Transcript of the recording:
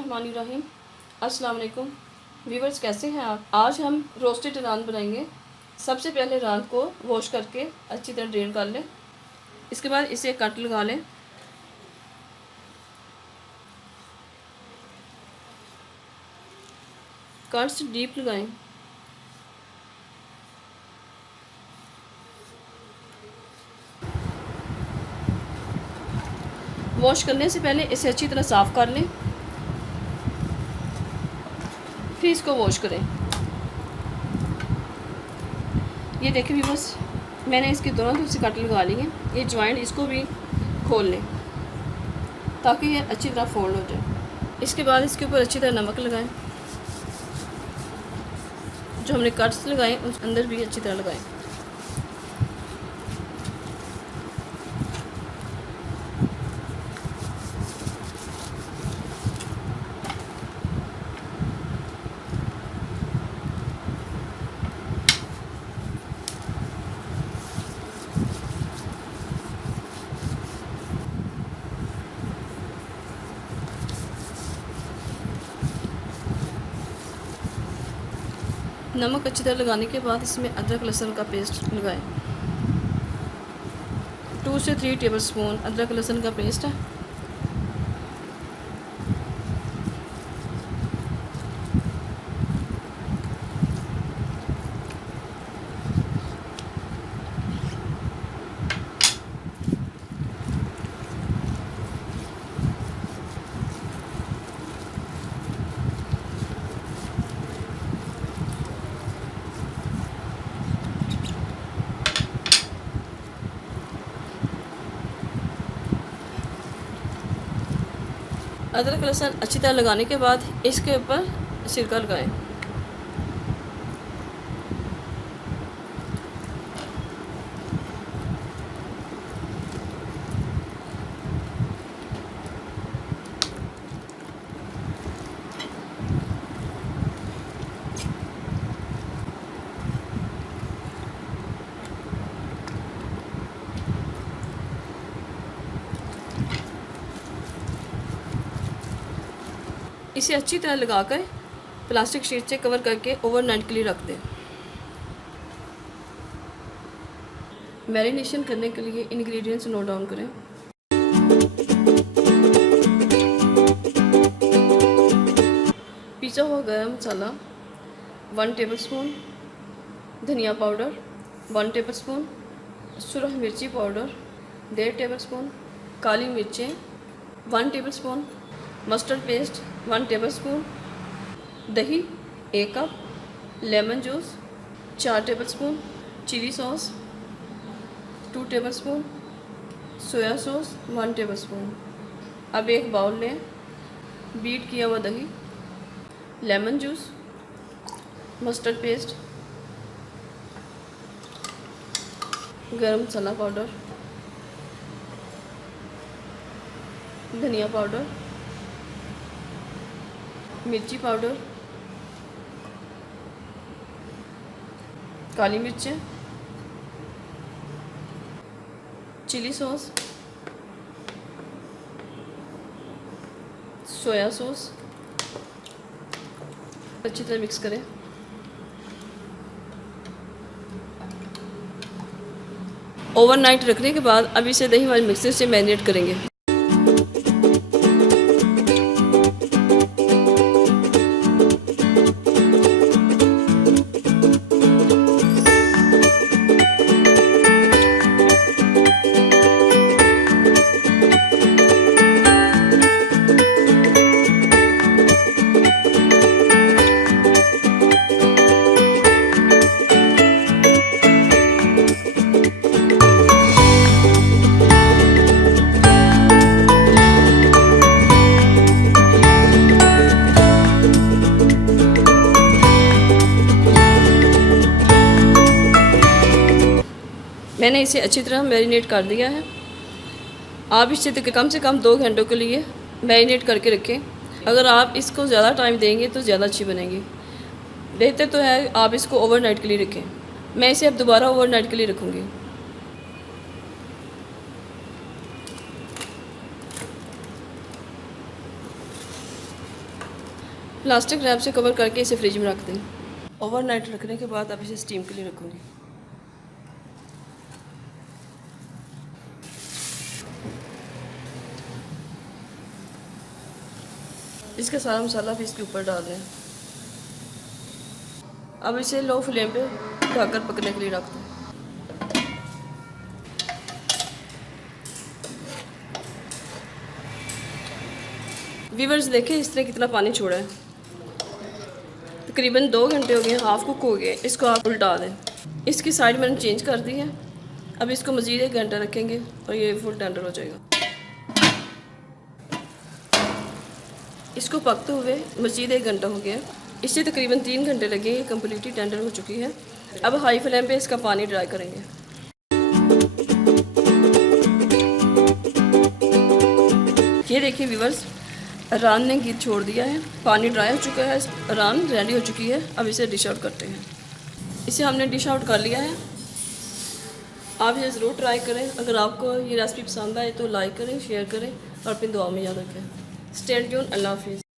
बिस्मिल्लाहिर्रहमानिर्रहीम। अस्सलाम वालेकुम व्यूवर्स, कैसे हैं आप। आज हम रोस्टेड रान बनाएंगे। सबसे पहले रान को वॉश करके अच्छी तरह ड्रेन कर लें। इसके बाद इसे कट लगा लें। कट्स डीप लगाएं। वॉश करने से पहले इसे अच्छी तरह साफ़ कर लें, फिर इसको वॉश करें। ये देखें व्यूअर्स, मैंने इसकी दोनों तरफ से कट लगा ली है। ये जॉइंट इसको भी खोल लें ताकि ये अच्छी तरह फोल्ड हो जाए। इसके बाद इसके ऊपर अच्छी तरह नमक लगाएं। जो हमने कट्स लगाए उस अंदर भी अच्छी तरह लगाएं। नमक अच्छी तरह लगाने के बाद इसमें अदरक लहसुन का पेस्ट लगाएं। 2 से 3 टेबलस्पून अदरक लहसुन का पेस्ट है। अदरक लहसुन अच्छी तरह लगाने के बाद इसके ऊपर सिरका लगाएं। इसे अच्छी तरह लगाकर प्लास्टिक शीट से कवर करके ओवरनाइट के लिए रख दें। मैरिनेशन करने के लिए इंग्रेडिएंट्स नोट डाउन करें। पिसा हुआ गरम मसाला 1 टेबलस्पून, धनिया पाउडर 1 टेबलस्पून, सुरख मिर्ची पाउडर 1.5 टेबलस्पून, काली मिर्चें 1 टेबलस्पून, मस्टर्ड पेस्ट 1 टेबलस्पून, दही 1 cup, lemon juice 4 tablespoon, chilli sauce 2 tablespoon, soya sauce 1 tablespoon. अब एक बाउल लें। बीट किया हुआ दही, लेमन जूस, मस्टर्ड पेस्ट, गरम मसाला पाउडर, धनिया पाउडर, मिर्ची पाउडर, काली मिर्चें, चिली सॉस, सोया सॉस अच्छी तरह मिक्स करें। ओवरनाइट रखने के बाद अब इसे दही वाले मिक्सर से मैरिनेट करेंगे। मैंने इसे अच्छी तरह मैरिनेट कर दिया है। आप इसे कम से कम 2 घंटों के लिए मैरिनेट करके रखें। अगर आप इसको ज़्यादा टाइम देंगे तो ज़्यादा अच्छी बनेगी। बेहतर तो है आप इसको ओवरनाइट के लिए रखें। मैं इसे अब दोबारा ओवरनाइट के लिए रखूँगी। प्लास्टिक रैप से कवर करके इसे फ्रिज में रख दें। ओवरनाइट रखने के बाद अब इसे स्टीम के लिए रखूँगी। इसका सारा मसाला भी इसके ऊपर डाल दें। अब इसे लो फ्लेम पे ढककर पकने के लिए रख दें। व्यूअर्स देखें इस तरह कितना पानी छोड़ा है। तकरीबन 2 घंटे हो गए, हाफ कुक हो गए। इसको आप उल्टा दें। इसकी साइड मैंने चेंज कर दी है। अब इसको मज़ीद 1 घंटा रखेंगे और ये फुल टेंडर हो जाएगा। इसको पकते हुए मज़ीद 1 घंटा हो गया। इससे तकरीबन 3 घंटे लगे, ये कम्प्लीटली टेंडर हो चुकी है। अब हाई फ्लेम पे इसका पानी ड्राई करेंगे। ये देखिए व्यूअर्स, रान ने घी छोड़ दिया है, पानी ड्राई हो चुका है, रान रेडी हो चुकी है। अब इसे डिश आउट करते हैं। इसे हमने डिश आउट कर लिया है। आप ये ज़रूर ट्राई करें। अगर आपको ये रेसिपी पसंद आए तो लाइक करें, शेयर करें और अपनी दुआ में याद रखें। Stay tuned. अल्लाह हाफिज़।